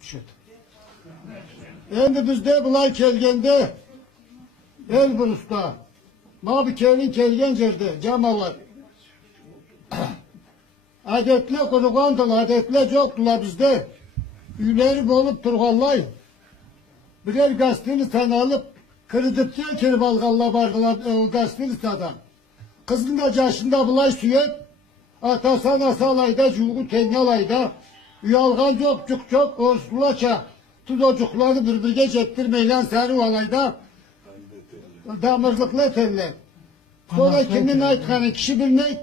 düşürdü. Endi bizde bulay kelgende Elbrus'ta mabi kelgen yerdi camalar. Adetle kurugandılar, adetle çoktular bizde. Üyleri bolup turgallay. Birer gazetini sen alıp kırdıpça kirbalgalla bardılar o gazetini sadan. Kızın da yaşında bulay süyet. Atasan asalayda, cuğu tenyalayda. Uyalgan çok, orsulaça. Tuzocukları birbirine çektirmeyle seni alayda. Damırlıkla teller. Sonra kimin aytkanı kişi bilmek,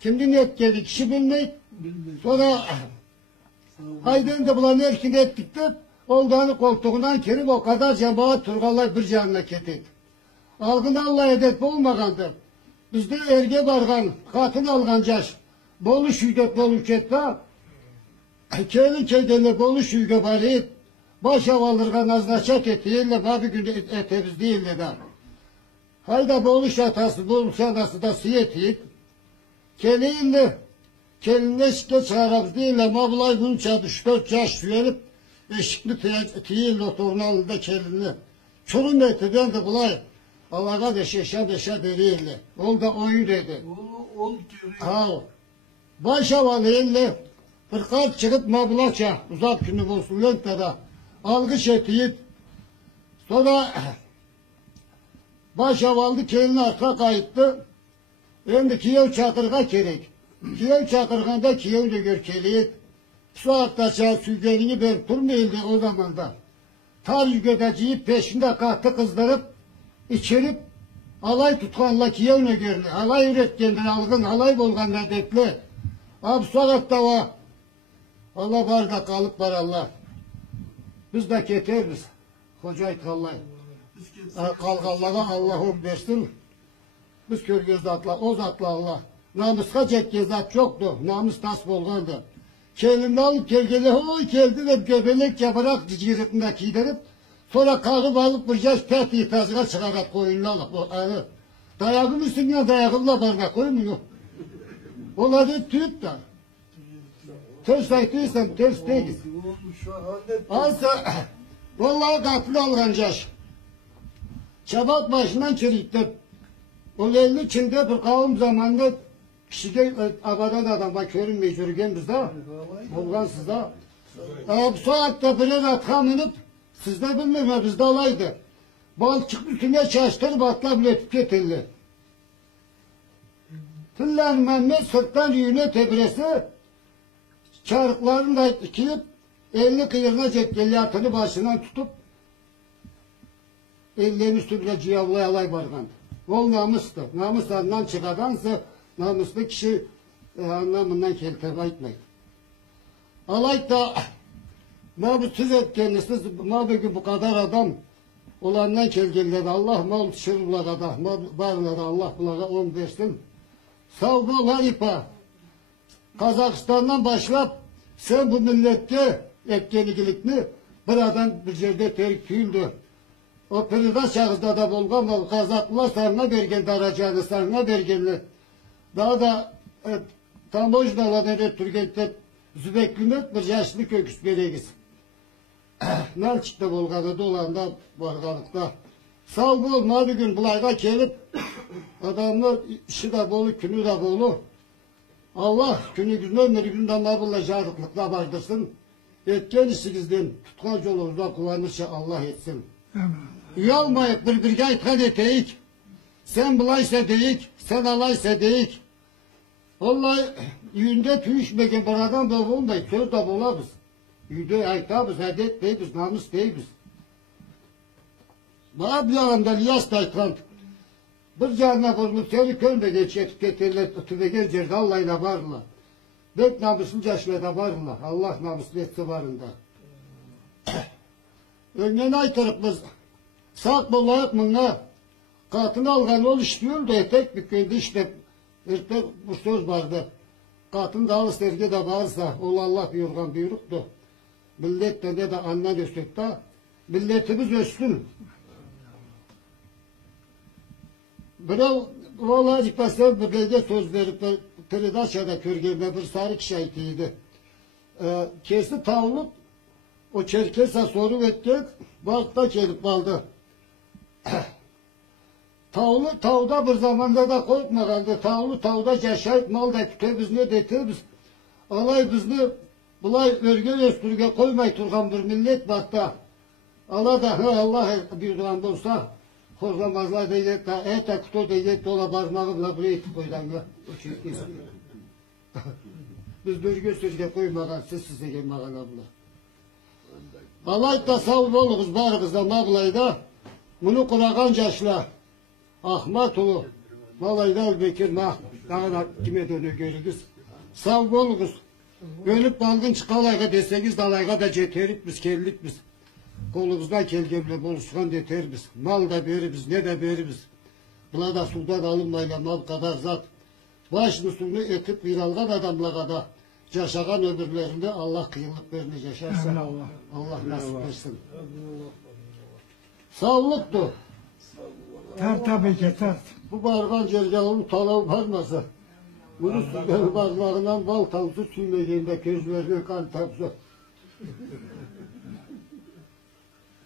kimin etkeni kişi bilmek. Sonra aydın da bulan erkin ettikler. Oldanı koltuğundan kerip o kadar cemaat turgallar bir canına ketik. Algın Allah edep olmagandır. Bizde erge bargan, katın algan caş. Bolu şüydet bolu ketpa. Kelin kedene bolu şüyge bari. Baş avalırga naznaçak eti. Yelle babi günde etemiz değil de da. Hayda bolu şatası, bolu şatası da siyeti. Kelinle şike çağırabız değil de mablay bunu çadı 4 yaş süyelip eşikli tiyil otornalıda kelinli. Çorun etiden de bulay. Allah'a deşe deriyle. Ol da oyun dedi. Ha. Baş havalı elle fırkat çıkıp mablaça uzak günü bulsun lentada. Algı etiyip sonra baş havalı kelini arka kayıttı. Şimdi Kiyev çakırga gerek. Kiyev çakırganda Kiyev de görkeliyet. Su atlaça sügeni ben turmayıldı o zamanda. Tar yügedeciyi peşinde kalktı kızdırıp içirip alay tutkanla Kiyev'ne görünü. Alay üretkenleri algın, alay bolgan edepli. Abi sokakta var. Allah barda kalıp var Allah. Biz de keteriz. Hoca itkallayı. Kalkallağa Allah'ım versin. Biz körgöz zatla, o zatla Allah. Namuska çekke zat çoktu. Namus tas bolgandı. Kelimde alıp kelgele hoy geldi ve göbelek yaparak ciciritinde giydirip sonra kalkıp alıp bir yaş pet itazına çıkarak koyunla alıp dayağın üstüne dayağımla barına koymuyor. Onları tüyüp da ters aytıysan ters değil. Alsa vallahi katlı alınacak. Çabak başından çürüktü. O elli içinde bir kavim zamanında kişide abadan adam var körünmeyi çürügen bizde. Bulgansız da. Bu saatte biraz atkan inip sizde bilmiyorum bizde alaydı. Balçık üstüne çaştırıp atla bile tüketildi. Tıllan Mehmet sırttan yüğüne tebresi çarıklarını da ikilip 50 kıyırına çekkelli atını başından tutup ellerin üstüne ciyavlaya alay bargandı. Ol namustu. Namus adından çıkadansa namuslu kişi anlamından keltebe etmeyin. Alay da mabusuz etkenlisiz mabeki bu kadar adam olandan kelgelleri Allah mal şırılara da barlara Allah bunlara on versin. Savgolar ipa. Kazakistan'dan başlap sen bu millette etkenlikli bir adam bir yerde terik tüyüldü. O perida şahızda da bolgan ol kazaklılar sana bergen aracağını sana bergenli. Daha da Tambojnalar'da Türkiye'de Zübeklimet bir yaşlı köküs gereğiz. Nal çıktı bolganı dolanda bargalıkta. Sağ bol mavi gün bulayga gelip adamlar işi de bolu günü de bolu. Allah günü gün ömrü günden mabulla jarıklıkla bardırsın. Etken işinizden tutkan yolunuzda kullanırsa Allah etsin. Uyalmayıp birbirine ithal eteyik. Sen bulaysa deyik, sen alaysa deyik. Vallahi yüzünde tüyüşmeken bir adam da olmayıp söz de bulabız. Yüzde aytabız, adet deyibiz, namus deyibiz. Bana bir adamda liyas da ithal. Bir canına bozmuş seni köyünde geçip getirler, tüvegen cerde Allah'ıyla varla. Bek namusun caşmada varla. Allah namuslu etse varında. Önüne aytırıp biz sağ bolayıp mına katını algan ol istiyor da etek bükkendi işte bu söz vardı. Katın dağı sergi de varsa ol Allah buyurgan buyruktu. Millet de anne göstek da milletimiz ölsün. Biraz vallahi pasör bir bölge söz verip Peridaşa'da körgevde bir sarı kişi aytıydı. Kesti tavlık O Çerkes'e soru ettik. Vakta gelip kaldı. Tavlu tavda bir zamanda da korkmagandı. Tavlu tavda yaşayıp mal da küte biz ne detimiz. Alay bizni bulay örgü östürge koymay turgan bir millet vakta. Allah da Allah bir duran olsa korkmazlar diyecek de ete kutu diyecek de ola parmağımla buraya itip koydan ya. O Çerkes. Biz örgü östürge koymagan size gelmagan abla. Alay da sağ oluruz barımız da mağlayda. Bunu kuragan yaşla. Ahmet ulu. Malayda Bekir mah. Daha kime dönüyor görürüz. Sağ oluruz. Ölüp balgın çıkalayga deseniz dalayga da ceterik biz kellik biz. Kolumuzdan kelgemle buluşkan deter biz. Mal da veririz ne de veririz. Buna da sudan alınmayla mal kadar zat. Başını sunu etip viralgan adamla da. Yaşagan ömürlerinde Allah kıyılık verini yaşarsa Allah nasip etsin. Sağlıktı. Tabii ki tart. Bu bargan cergahının talan varmasa. Bunu süzgenin barlarından bal tavsı sümeyinde gözlerine kan tapsa.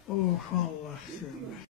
Oh Allah seni.